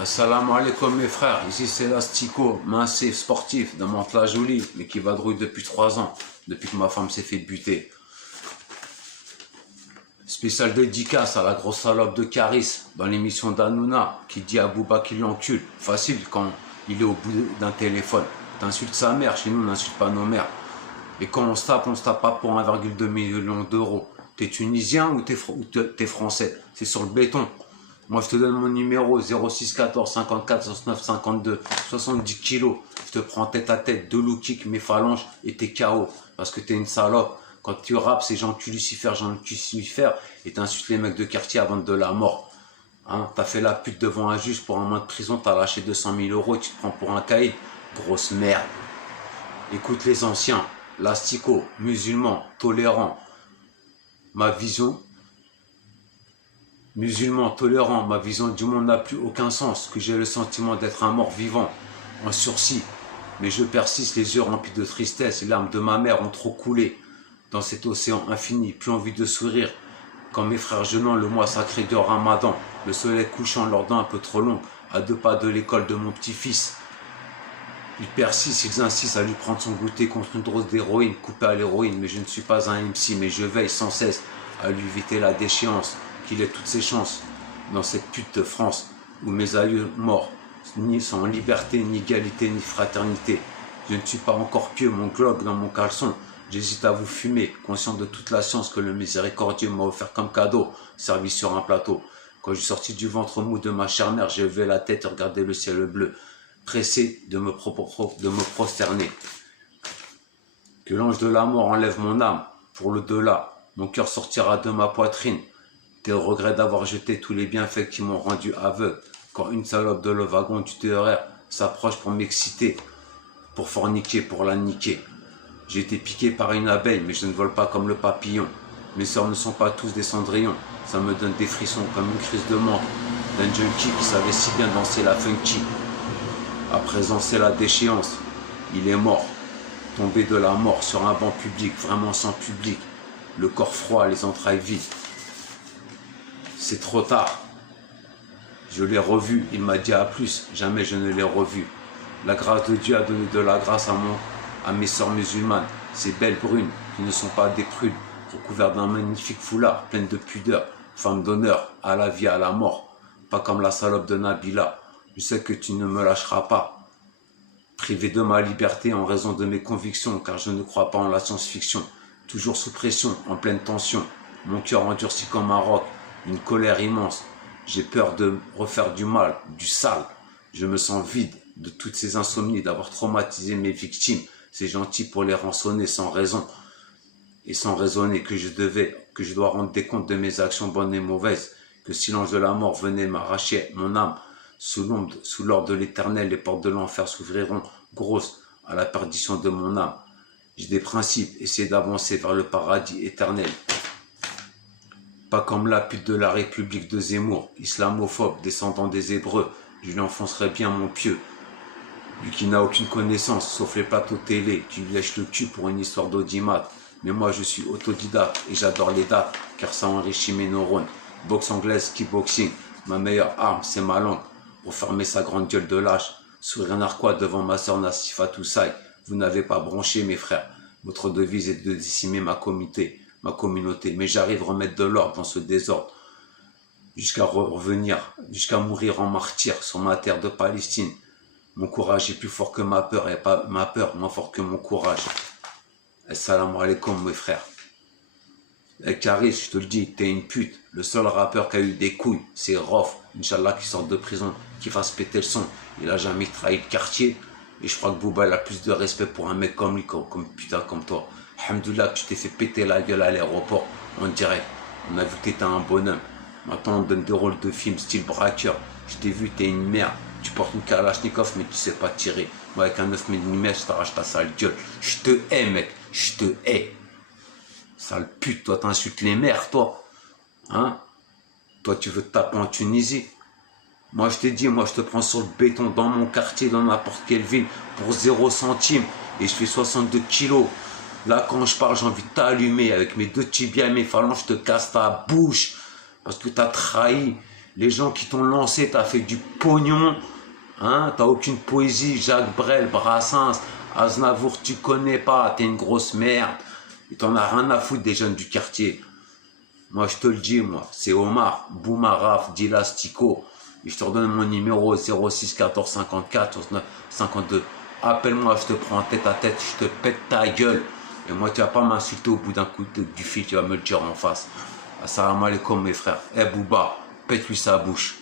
Assalamu alaikum mes frères, ici c'est l'Astico, massif, sportif, de Mantes-la-Jolie, mais qui vadrouille depuis 3 ans, depuis que ma femme s'est fait buter. Spécial dédicace à la grosse salope de Caris, dans l'émission d'Hanouna, qui dit à Bouba qu'il l'encule. Facile quand il est au bout d'un téléphone. T'insultes sa mère, chez nous on n'insulte pas nos mères. Et quand on se tape pas pour 1,2 million d'euros. T'es tunisien ou t'es français? C'est sur le béton. Moi, je te donne mon numéro 06 14 54 69 52, 70 kilos. Je te prends tête à tête, 2 low kicks, mes phalanges et t'es KO. Parce que t'es une salope. Quand tu rappes, c'est Jean Lucifer, et t'insultes les mecs de quartier avant de la mort. Hein, t'as fait la pute devant un juge pour un mois de prison, t'as lâché 200 000 euros et tu te prends pour un caïd. Grosse merde. Écoute les anciens, l'Astico, musulman, tolérant. Ma vision du monde n'a plus aucun sens, que j'ai le sentiment d'être un mort vivant, en sursis. Mais je persiste, les yeux remplis de tristesse, les larmes de ma mère ont trop coulé dans cet océan infini, plus envie de sourire. Quand mes frères jeûnant le mois sacré de Ramadan, le soleil couchant leurs dents un peu trop longues, à 2 pas de l'école de mon petit-fils. Ils persistent, ils insistent à lui prendre son goûter contre une dose d'héroïne, coupée à l'héroïne, mais je ne suis pas un MC, mais je veille sans cesse à lui éviter la déchéance, qu'il ait toutes ses chances dans cette pute de France où mes aïeux morts ni sont en liberté, ni égalité, ni fraternité. Je ne suis pas encore pieux, mon globe dans mon caleçon. J'hésite à vous fumer, conscient de toute la science que le miséricordieux m'a offert comme cadeau, servi sur un plateau. Quand je suis sorti du ventre mou de ma chère mère, j'ai levé la tête et regardé le ciel bleu, pressé de me prosterner. Que l'ange de la mort enlève mon âme pour le delà. Mon cœur sortira de ma poitrine. Des regrets d'avoir jeté tous les bienfaits qui m'ont rendu aveugle. Quand une salope de le wagon du TER s'approche pour m'exciter, pour forniquer, pour la niquer. J'ai été piqué par une abeille, mais je ne vole pas comme le papillon. Mes sœurs ne sont pas tous des cendrillons. Ça me donne des frissons comme une crise de manque d'un junkie qui savait si bien danser la funky. À présent, c'est la déchéance. Il est mort, tombé de la mort sur un banc public, vraiment sans public. Le corps froid, les entrailles vides. C'est trop tard. Je l'ai revu, il m'a dit à plus, jamais je ne l'ai revu. La grâce de Dieu a donné de la grâce à mes sœurs musulmanes, ces belles brunes qui ne sont pas des prudes, recouvertes d'un magnifique foulard, pleines de pudeur, femmes d'honneur, à la vie, à la mort, pas comme la salope de Nabila. Je sais que tu ne me lâcheras pas, privé de ma liberté en raison de mes convictions, car je ne crois pas en la science-fiction, toujours sous pression, en pleine tension, mon cœur endurci comme un roc, une colère immense. J'ai peur de refaire du mal, du sale. Je me sens vide de toutes ces insomnies, d'avoir traumatisé mes victimes. C'est gentil pour les rançonner sans raison et sans raisonner que je dois rendre des comptes de mes actions bonnes et mauvaises. Que si l'ange de la mort venait m'arracher mon âme, sous l'ordre de l'Éternel, les portes de l'enfer s'ouvriront grosses à la perdition de mon âme. J'ai des principes, essayer d'avancer vers le paradis éternel. Pas comme la pute de la République de Zemmour, islamophobe, descendant des Hébreux, je lui enfoncerai bien mon pieu. Lui qui n'a aucune connaissance, sauf les plateaux télé, qui lui lèche le cul pour une histoire d'audimat. Mais moi je suis autodidacte et j'adore les dates, car ça enrichit mes neurones. Boxe anglaise, kickboxing, ma meilleure arme c'est ma langue, pour fermer sa grande gueule de lâche. Sourire narquois devant ma sœur Nassifa Toussaï, vous n'avez pas bronché mes frères, votre devise est de décimer ma communauté, mais j'arrive à remettre de l'ordre dans ce désordre, jusqu'à revenir, jusqu'à mourir en martyr sur ma terre de Palestine. Mon courage est plus fort que ma peur, et pas ma peur moins fort que mon courage. Assalamu alaikum mes frères. Caris, je te le dis, t'es une pute. Le seul rappeur qui a eu des couilles, c'est Rof, Inch'Allah, qui sort de prison, qui fasse péter le son. Il a jamais trahi le quartier. Et je crois que Bouba il a plus de respect pour un mec comme lui, comme putain comme toi. Alhamdoulilah, tu t'es fait péter la gueule à l'aéroport en direct. On a vu que t'étais un bonhomme. Maintenant, on donne des rôles de film style braqueur. Je t'ai vu, t'es une merde. Tu portes une Kalachnikov, mais tu sais pas tirer. Moi, avec un 9 mm, je t'arrache ta sale gueule. Je te hais, mec. Je te hais. Sale pute, toi, t'insultes les mères, toi. Hein? Toi, tu veux te taper en Tunisie. Moi, je t'ai dit, moi, je te prends sur le béton dans mon quartier, dans n'importe quelle ville, pour 0 centime. Et je fais 62 kilos. Là, quand je parle, j'ai envie de t'allumer avec mes 2 tibias et mes phalanges, je te casse ta bouche. Parce que t'as trahi Les gens qui t'ont lancé, t'as fait du pognon. Hein, t'as aucune poésie. Jacques Brel, Brassens, Aznavour, tu connais pas. T'es une grosse merde. Et t'en as rien à foutre des jeunes du quartier. Moi, je te le dis, moi. C'est Omar, Boumaraf, Dilastico. Et je te redonne mon numéro 06 14 54 69 52. Appelle-moi, je te prends en tête à tête. Je te pète ta gueule. Et moi, tu vas pas m'insulter au bout d'un coup du fil. Tu vas me le dire en face. Assalamu alaikum, mes frères. Eh, Bouba, pète-lui sa bouche.